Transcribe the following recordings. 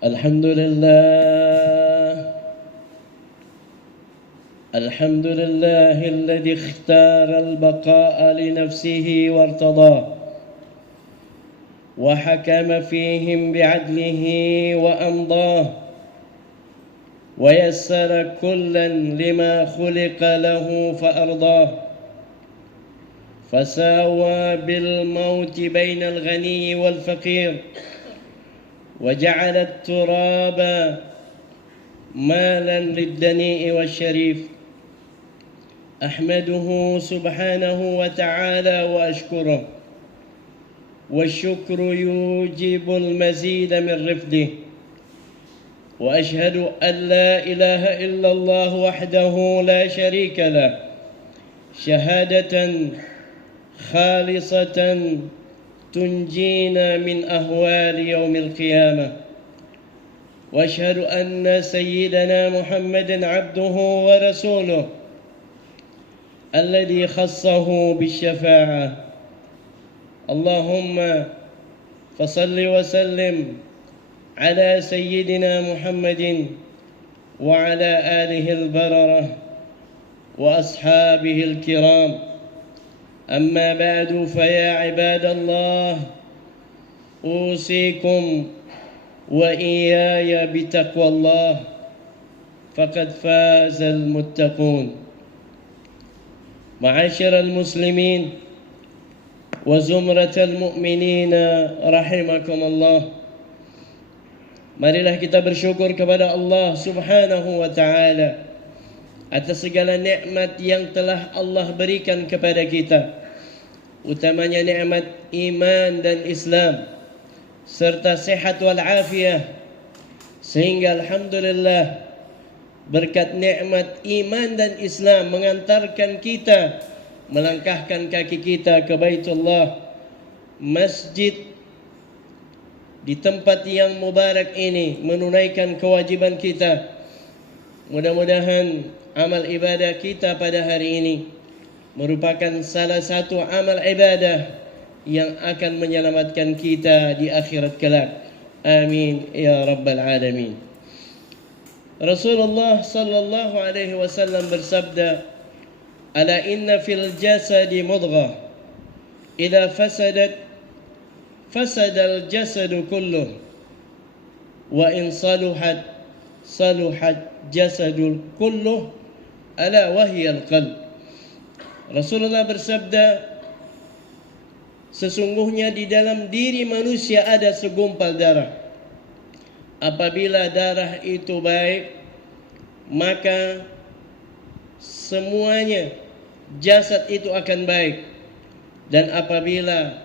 الحمد لله الحمد لله الذي اختار البقاء لنفسه وارتضاه وحكم فيهم بعدله وأمضاه ويسر كلا لما خلق له فأرضاه فساوى بالموت بين الغني والفقير وجعل التراب مالا للدنيء والشريف أحمده سبحانه وتعالى وأشكره والشكر يوجب المزيد من رفده وأشهد أن لا إله إلا الله وحده لا شريك له شهادة خالصة تنجينا من أهوال يوم القيامة وأشهد أن سيدنا محمدًا عبده ورسوله الذي خصه بالشفاعة اللهم فصل وسلم على سيدنا محمد وعلى آله البررة وأصحابه الكرام أما بعد فيا عباد الله أوصيكم وإياي بتقوى الله فقد فاز المتقون معاشر المسلمين وزمرة المؤمنين رحمكم الله. Marilah kita bersyukur kepada Allah Subhanahu wa taala atas segala nikmat yang telah Allah berikan kepada kita, utamanya nikmat iman dan Islam serta sehat wal afiyah, sehingga alhamdulillah berkat nikmat iman dan Islam mengantarkan kita melangkahkan kaki kita ke Baitullah, masjid di tempat yang mubarak ini, menunaikan kewajiban kita. Mudah-mudahan amal ibadah kita pada hari ini merupakan salah satu amal ibadah yang akan menyelamatkan kita di akhirat kelak. Amin ya rabbal alamin. Rasulullah sallallahu alaihi wasallam bersabda, "Ala inna fil jasadi mudghah, idza fasadat fasadal jasadu kulluh, wa in saluhat saluhat jasadul kulluh, ala wahiyal qalb." Rasulullah bersabda, sesungguhnya di dalam diri manusia ada segumpal darah. Apabila darah itu baik, maka semuanya jasad itu akan baik. Dan apabila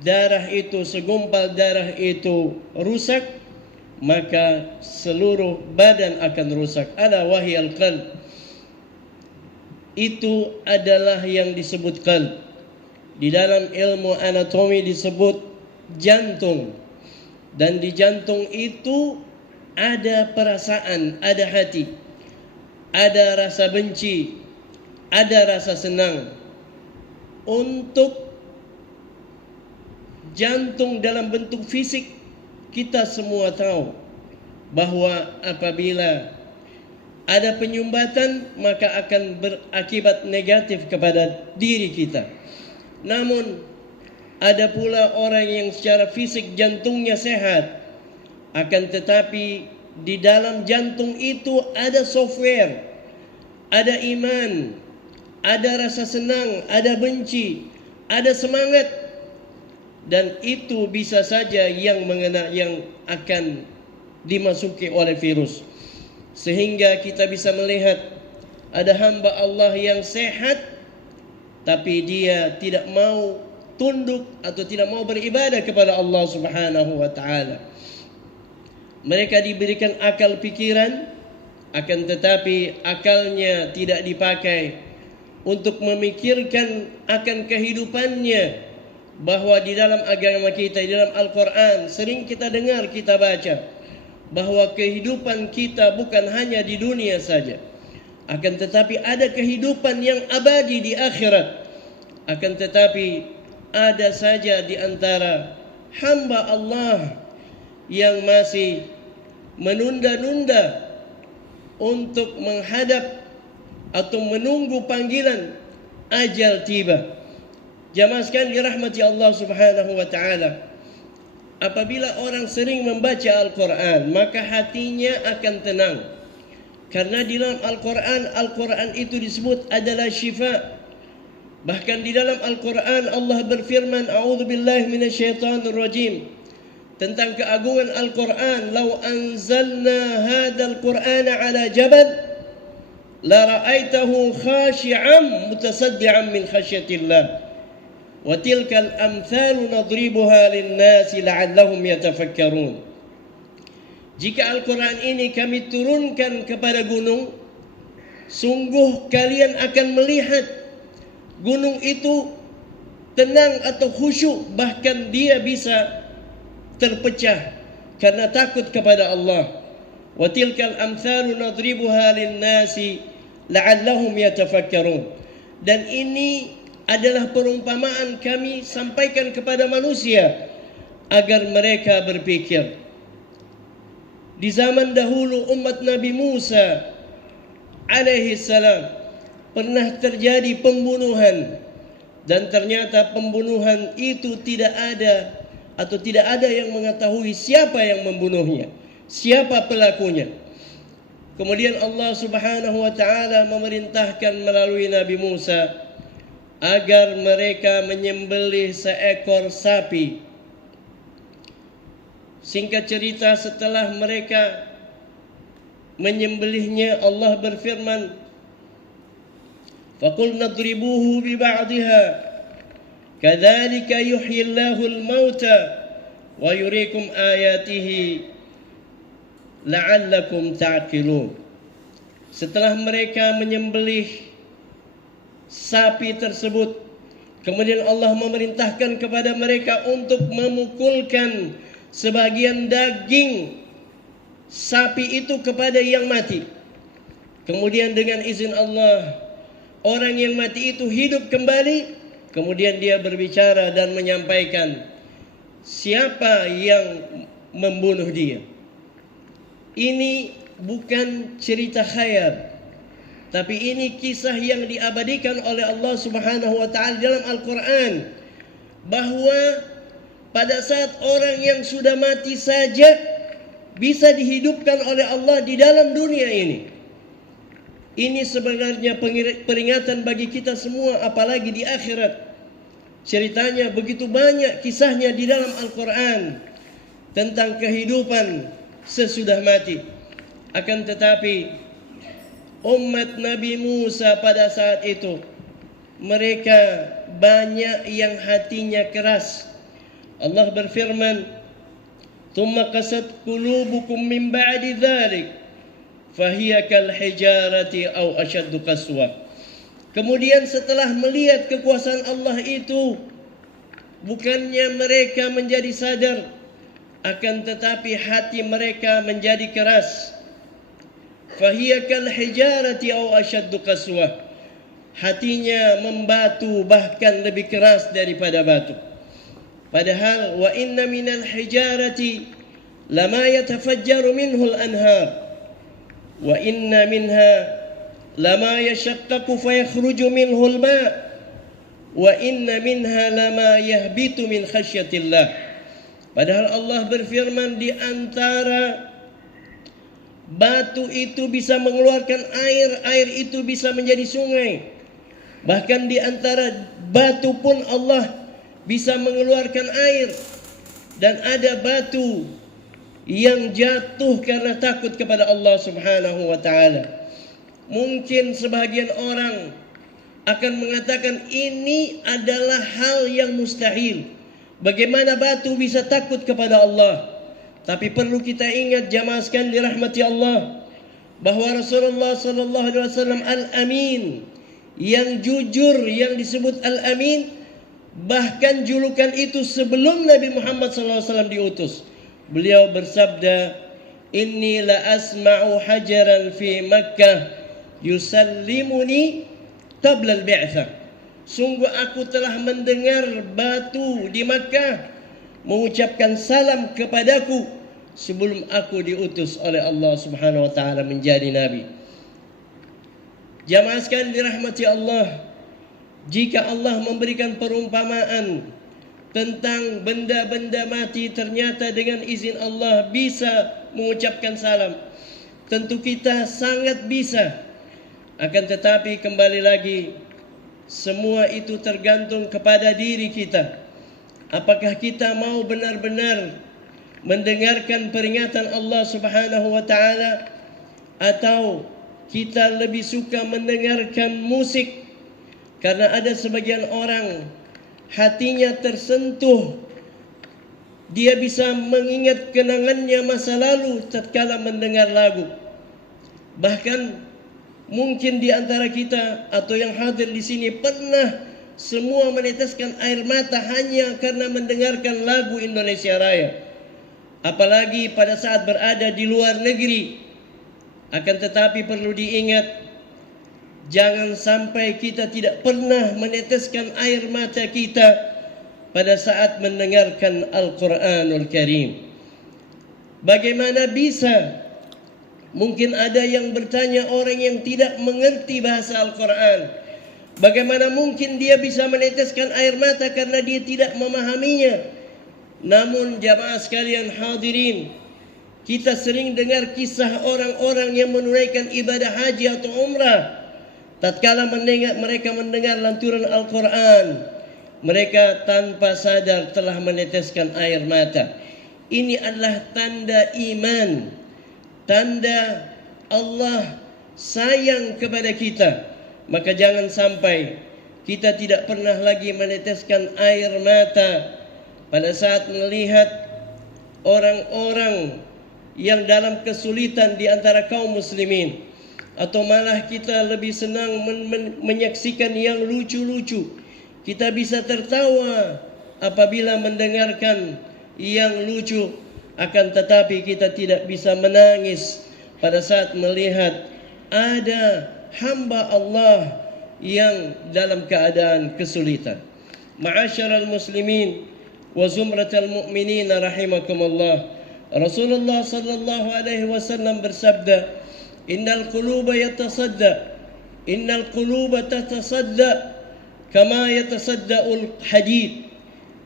darah itu, segumpal darah itu rusak, maka seluruh badan akan rusak. Ala wahyal qalb. Itu adalah yang disebut qalb. Di dalam ilmu anatomi disebut jantung. Dan di jantung itu ada perasaan, ada hati, ada rasa benci, ada rasa senang. Untuk jantung dalam bentuk fisik, kita semua tahu bahwa apabila ada penyumbatan maka akan berakibat negatif kepada diri kita. Namun ada pula orang yang secara fisik jantungnya sehat, akan tetapi di dalam jantung itu ada software, ada iman, ada rasa senang, ada benci, ada semangat. Dan itu bisa saja yang akan dimasuki oleh virus. Sehingga kita bisa melihat ada hamba Allah yang sehat, tapi dia tidak mau tunduk atau tidak mau beribadah kepada Allah Subhanahu wa taala. Mereka diberikan akal pikiran, akan tetapi akalnya tidak dipakai untuk memikirkan akan kehidupannya. Bahwa di dalam agama kita, di dalam Al-Quran, sering kita dengar, kita baca bahwa kehidupan kita bukan hanya di dunia saja, akan tetapi ada kehidupan yang abadi di akhirat. Akan tetapi ada saja di antara hamba Allah yang masih menunda-nunda untuk menghadap atau menunggu panggilan ajal tiba. Jamaah sekalian dirahmati Allah Subhanahu wa taala. Apabila orang sering membaca Al-Quran, maka hatinya akan tenang. Karena di dalam Al-Quran itu disebut adalah syifa. Bahkan di dalam Al-Quran Allah berfirman, A'udzubillahi minasyaitonir rajim, tentang keagungan Al-Quran. Lau anzalna hadzal Qur'ana ala jabal la ra'aitahu khashi'an mutasaddian min khasyatillah. Wa tilkal amthalu nadribuha lin-nasi la'allahum yatafakkarun. Jika Al-Quran ini kami turunkan kepada gunung, sungguh kalian akan melihat gunung itu tenang atau khusyuk, bahkan dia bisa terpecah karena takut kepada Allah. Wa tilkal amthalu nadribuha lin-nasi la'allahum yatafakkarun. Dan ini adalah perumpamaan kami sampaikan kepada manusia agar mereka berpikir. Di zaman dahulu umat Nabi Musa alaihi salam pernah terjadi pembunuhan, dan ternyata pembunuhan itu tidak ada yang mengetahui siapa yang membunuhnya, siapa pelakunya. Kemudian Allah Subhanahu wa taala memerintahkan melalui Nabi Musa agar mereka menyembelih seekor sapi. Singkat cerita, setelah mereka menyembelihnya, Allah berfirman, "Faqulna idribuhu bi ba'dihha, kadzalika yuhyillahu al-mauta wa yuriikum ayatihi la'allakum ta'qilun." Setelah mereka menyembelih sapi tersebut, kemudian Allah memerintahkan kepada mereka untuk memukulkan sebagian daging sapi itu kepada yang mati. Kemudian dengan izin Allah, orang yang mati itu hidup kembali. Kemudian dia berbicara dan menyampaikan siapa yang membunuh dia. Ini bukan cerita khayal, tapi ini kisah yang diabadikan oleh Allah Subhanahu wa taala dalam Al-Quran, bahwa pada saat orang yang sudah mati saja bisa dihidupkan oleh Allah di dalam dunia ini. Ini sebenarnya peringatan bagi kita semua, apalagi di akhirat. Ceritanya begitu banyak kisahnya di dalam Al-Quran tentang kehidupan sesudah mati. Akan tetapi umat Nabi Musa pada saat itu, mereka banyak yang hatinya keras. Allah berfirman, "Tsumma qasat qulubukum min ba'di dzalik, fahiya kal hijarati aw ashaddu qaswa." Kemudian setelah melihat kekuasaan Allah itu, bukannya mereka menjadi sadar, akan tetapi hati mereka menjadi keras. Fahiya kal hijarati aw ashaddu qaswa. Hatinya membatu, bahkan lebih keras daripada batu. Padahal wa inna minal hijarati lama yatafajjaru minhu al-anhar wa inna minha lama yashaqqaqu fayakhruju minhu al-ma' wa inna minha lama yahbitu min khasyatillah. Padahal Allah berfirman, di antara batu itu bisa mengeluarkan air, air itu bisa menjadi sungai. Bahkan di antara batu pun Allah bisa mengeluarkan air. Dan ada batu yang jatuh karena takut kepada Allah Subhanahu wa ta'ala. Mungkin sebagian orang akan mengatakan ini adalah hal yang mustahil. Bagaimana batu bisa takut kepada Allah? Tapi perlu kita ingat jamaah sekalian dirahmati Allah, bahwa Rasulullah sallallahu alaihi wasallam Al-Amin, yang jujur, yang disebut Al-Amin, bahkan julukan itu sebelum Nabi Muhammad sallallahu alaihi wasallam diutus. Beliau bersabda, "Inni la asma'u hajaran fi Makkah yusallimuni qabla al-bi'tsah." Sungguh aku telah mendengar batu di Makkah mengucapkan salam kepadaku sebelum aku diutus oleh Allah Subhanahu wa taala menjadi nabi. Jamaah sekalian dirahmati Allah, jika Allah memberikan perumpamaan tentang benda-benda mati ternyata dengan izin Allah bisa mengucapkan salam, tentu kita sangat bisa. Akan tetapi kembali lagi, semua itu tergantung kepada diri kita. Apakah kita mau benar-benar mendengarkan peringatan Allah Subhanahu wa taala, atau kita lebih suka mendengarkan musik? Karena ada sebagian orang hatinya tersentuh, dia bisa mengingat kenangannya masa lalu tatkala mendengar lagu. Bahkan mungkin di antara kita atau yang hadir di sini pernah semua meneteskan air mata hanya karena mendengarkan lagu Indonesia Raya. Apalagi pada saat berada di luar negeri. Akan tetapi perlu diingat, jangan sampai kita tidak pernah meneteskan air mata kita pada saat mendengarkan Al-Quranul Karim. Bagaimana bisa? Mungkin ada yang bertanya, orang yang tidak mengerti bahasa Al-Quran, bagaimana mungkin dia bisa meneteskan air mata karena dia tidak memahaminya? Namun jamaah sekalian hadirin, kita sering dengar kisah orang-orang yang menunaikan ibadah haji atau umrah. Tatkala mereka mendengar lanturan Al-Quran, mereka tanpa sadar telah meneteskan air mata. Ini adalah tanda iman, tanda Allah sayang kepada kita. Maka jangan sampai kita tidak pernah lagi meneteskan air mata pada saat melihat orang-orang yang dalam kesulitan di antara kaum muslimin. Atau malah kita lebih senang menyaksikan yang lucu-lucu. Kita bisa tertawa apabila mendengarkan yang lucu, akan tetapi kita tidak bisa menangis pada saat melihat ada hamba Allah yang dalam keadaan kesulitan. Ma'asyiral muslimin wa zumratal mu'minin rahimakumullah. Rasulullah sallallahu alaihi wasallam bersabda, Innal quluba tatasadda kama yatasadda'ul hadid.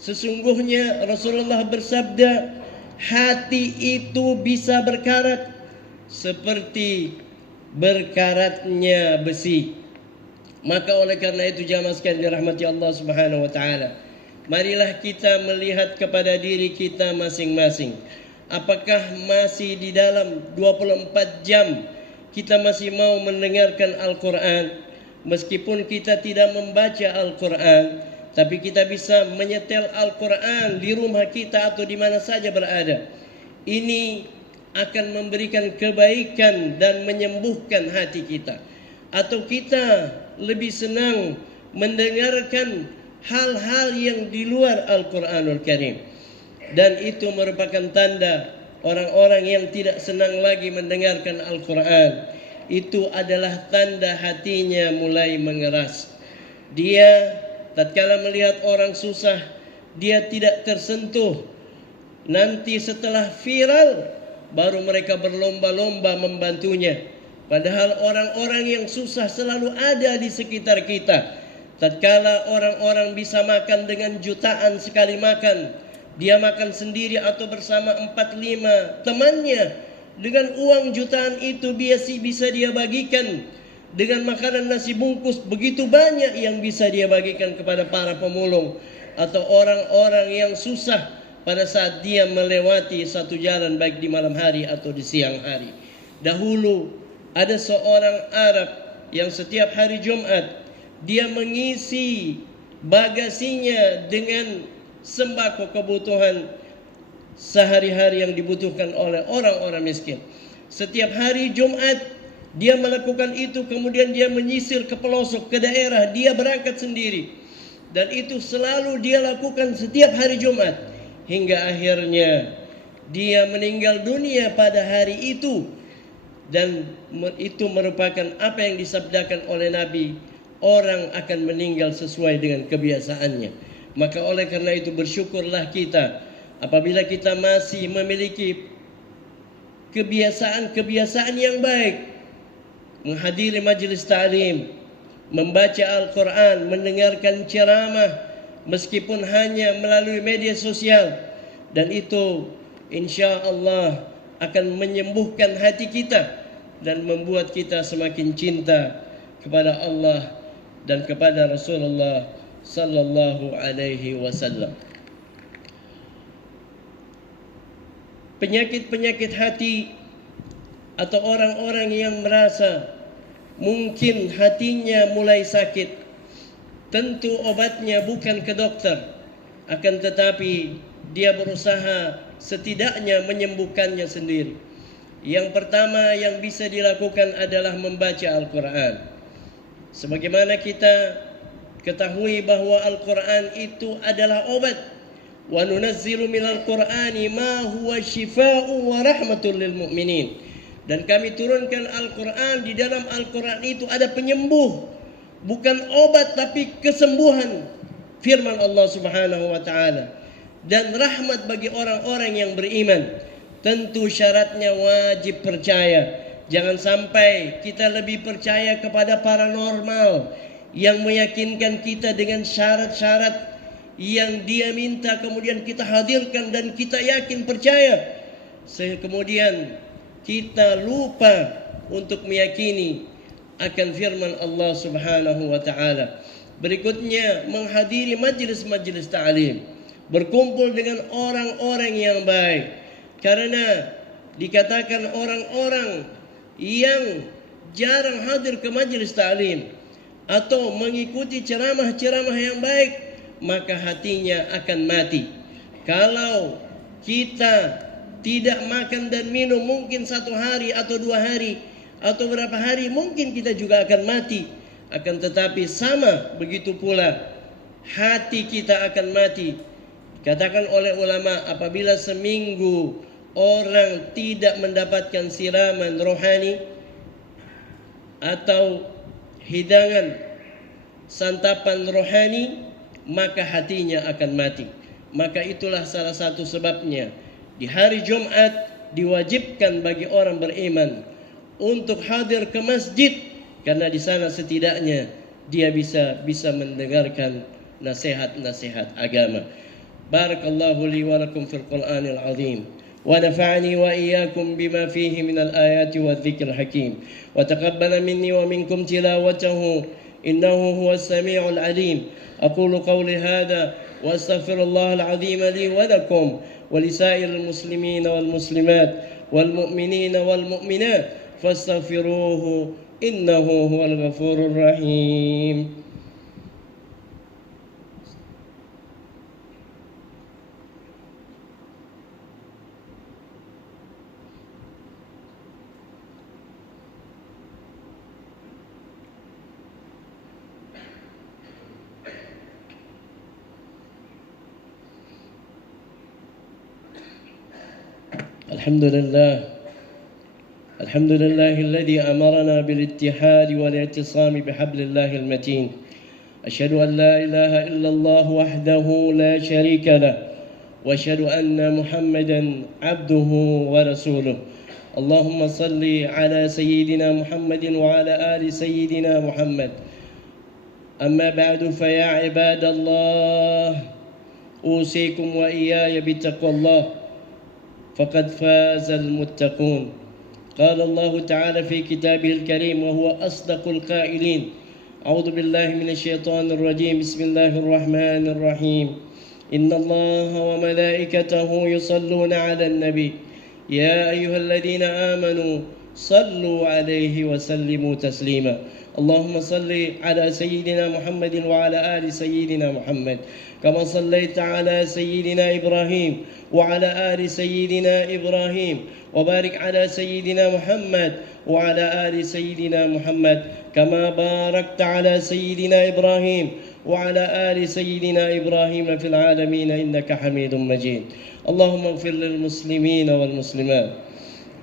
Sesungguhnya Rasulullah bersabda, hati itu bisa berkarat seperti berkaratnya besi. Maka oleh karena itu jamaah sekalian dirahmati Allah Subhanahu wa taala, marilah kita melihat kepada diri kita masing-masing. Apakah masih di dalam 24 jam kita masih mau mendengarkan Al-Quran? Meskipun kita tidak membaca Al-Quran, tapi kita bisa menyetel Al-Quran di rumah kita atau di mana saja berada. Ini akan memberikan kebaikan dan menyembuhkan hati kita. Atau kita lebih senang mendengarkan hal-hal yang di luar Al-Quranul Karim, dan itu merupakan tanda orang-orang yang tidak senang lagi mendengarkan Al-Quran. Itu adalah tanda hatinya mulai mengeras. Dia tatkala melihat orang susah, dia tidak tersentuh. Nanti setelah viral, baru mereka berlomba-lomba membantunya. Padahal orang-orang yang susah selalu ada di sekitar kita. Tatkala orang-orang bisa makan dengan jutaan sekali makan, dia makan sendiri atau bersama 4-5 temannya. Dengan uang jutaan itu bisa dia bagikan. Dengan makanan nasi bungkus begitu banyak yang bisa dia bagikan kepada para pemulung atau orang-orang yang susah pada saat dia melewati satu jalan, baik di malam hari atau di siang hari. Dahulu ada seorang Arab yang setiap hari Jumat dia mengisi bagasinya dengan sembako kebutuhan sehari-hari yang dibutuhkan oleh orang-orang miskin. Setiap hari Jumat dia melakukan itu, kemudian dia menyisir ke pelosok, ke daerah, dia berangkat sendiri. Dan itu selalu dia lakukan setiap hari Jumat, hingga akhirnya dia meninggal dunia pada hari itu. Dan itu merupakan apa yang disabdakan oleh Nabi, orang akan meninggal sesuai dengan kebiasaannya. Maka oleh karena itu bersyukurlah kita apabila kita masih memiliki kebiasaan-kebiasaan yang baik, menghadiri majelis ta'lim, membaca Al-Quran, mendengarkan ceramah meskipun hanya melalui media sosial, dan itu insya Allah akan menyembuhkan hati kita dan membuat kita semakin cinta kepada Allah dan kepada Rasulullah sallallahu alaihi wasallam. Penyakit-penyakit hati atau orang-orang yang merasa mungkin hatinya mulai sakit, tentu obatnya bukan ke dokter, akan tetapi dia berusaha setidaknya menyembuhkannya sendiri. Yang pertama yang bisa dilakukan adalah membaca Al-Quran. Sebagaimana kita ketahui bahwa Al-Quran itu adalah obat. Wa nunazzilu minal Qur'ani ma huwa shifaa'un wa rahmatul lil mu'minin. Dan kami turunkan Al-Quran, di dalam Al-Quran itu ada penyembuh, bukan obat tapi kesembuhan, firman Allah Subhanahu wa taala, dan rahmat bagi orang-orang yang beriman. Tentu syaratnya wajib percaya. Jangan sampai kita lebih percaya kepada paranormal yang meyakinkan kita dengan syarat-syarat yang dia minta, kemudian kita hadirkan dan kita yakin percaya, kemudian kita lupa untuk meyakini akan firman Allah Subhanahu wa taala. Berikutnya, menghadiri majelis-majelis ta'lim, berkumpul dengan orang-orang yang baik. Karena dikatakan orang-orang yang jarang hadir ke majelis ta'lim atau mengikuti ceramah-ceramah yang baik, maka hatinya akan mati. Kalau kita tidak makan dan minum mungkin 1 hari atau 2 hari atau berapa hari, mungkin kita juga akan mati. Akan tetapi sama begitu pula hati kita akan mati. Katakan oleh ulama, apabila seminggu orang tidak mendapatkan siraman rohani atau hidangan santapan rohani, maka hatinya akan mati. Maka itulah salah satu sebabnya di hari Jumat diwajibkan bagi orang beriman untuk hadir ke masjid, karena di sana setidaknya dia bisa mendengarkan nasihat-nasihat agama. Barakallahu li wa lakum fil Qur'anil azim, wa nafa'ani wa iyyakum bima fihi minal ayati wadh-dhikril hakim, wa taqabbala minni wa minkum tilawatahu innahu huwas sami'ul alim. أقول قولي هذا وأستغفر الله العظيم لي ولكم ولسائر المسلمين والمسلمات والمؤمنين والمؤمنات فاستغفروه إنه هو الغفور الرحيم. الحمد لله الذي أمرنا بالاتحاد والاعتصام بحبل الله المتين. أشهد أن لا إله إلا الله وحده لا شريك له، وأشهد أن محمدا عبده ورسوله. اللهم صل على سيدنا محمد وعلى آل سيدنا محمد. أما بعد، فيا عباد الله، أوصيكم وإياي بتقوى الله، فقد فاز المتقون. قال الله تعالى في كتابه الكريم وهو أصدق القائلين: أعوذ بالله من الشيطان الرجيم، بسم الله الرحمن الرحيم. إن الله وملائكته يصلون على النبي يا أيها الذين آمنوا صلوا عليه وسلموا تسليما. اللهم صل على سيدنا محمد وعلى آل سيدنا محمد كما صليت على سيدنا إبراهيم وعلى آل سيدنا إبراهيم، وبارك على سيدنا محمد وعلى آل سيدنا محمد كما باركت على سيدنا إبراهيم وعلى آل سيدنا إبراهيم في العالمين إنك حميد مجيد. اللهم اغفر للمسلمين والمسلمات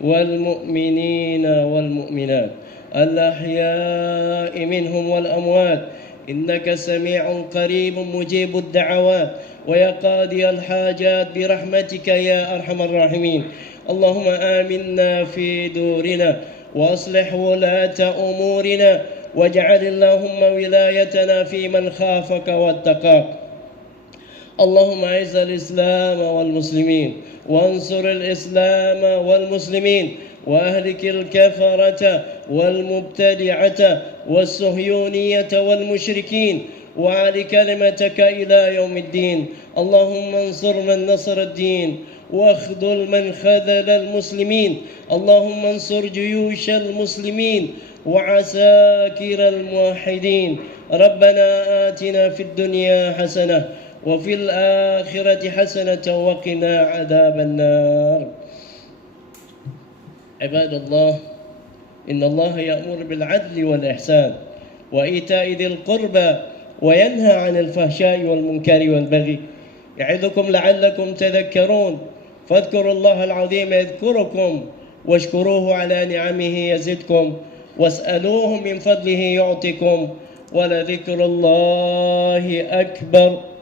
والمؤمنين والمؤمنات الأحياء منهم والأموات إنك سميع قريب مجيب الدعوات ويا قاضي الحاجات برحمتك يا أرحم الراحمين. اللهم آمنا في دورنا وأصلح ولاة أمورنا واجعل اللهم ولايتنا في من خافك واتقاك. اللهم أعز الإسلام والمسلمين وانصر الإسلام والمسلمين وأهلك الكفرة والمبتدعة والصهيونية والمشركين وعلِ كلمتك إلى يوم الدين. اللهم انصر من نصر الدين واخذل من خذل المسلمين. اللهم انصر جيوش المسلمين وعساكر الموحدين. ربنا آتنا في الدنيا حسنة وفي الآخرة حسنة وقنا عذاب النار. عباد الله، إن الله يأمر بالعدل والإحسان وإيتاء ذي القربى وينهى عن الفحشاء والمنكر والبغي يعظكم لعلكم تذكرون. فاذكروا الله العظيم يذكركم واشكروه على نعمه يزدكم واسألوه من فضله يعطكم ولذكر الله أكبر.